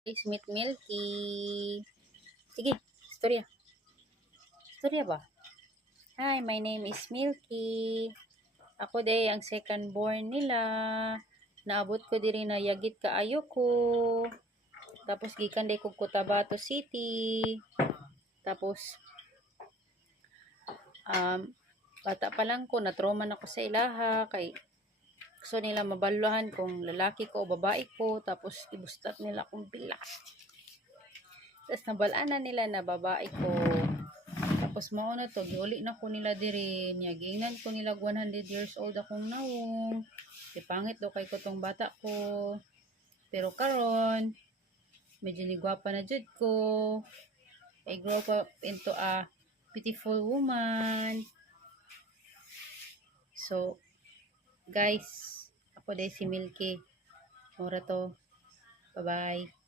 Guys, meet Milky. Sige, istorya. Istorya ba? Hi, my name is Milky. Ako day ang second born nila. Naabot ko diri na yagit kaayo ko. Tapos gikan day kog Cotabato City. Tapos bata pa lang ko na-trauma na ko sa ilaha kay gusto nila mabaluhan kung lalaki ko o babae ko. Tapos ibustat nila akong bilak. Tapos nabalaan na nila na babae ko. Tapos mao na to, giuli na ko nila diri, niya giingnan ko nila 100 years old akong nawong. Di pangit do kay ko tong bata ko. Pero karon, medyo ni gwapa na jud ko. I grow up into a beautiful woman. So, guys, ako day si Milky. Mura to. Bye-bye.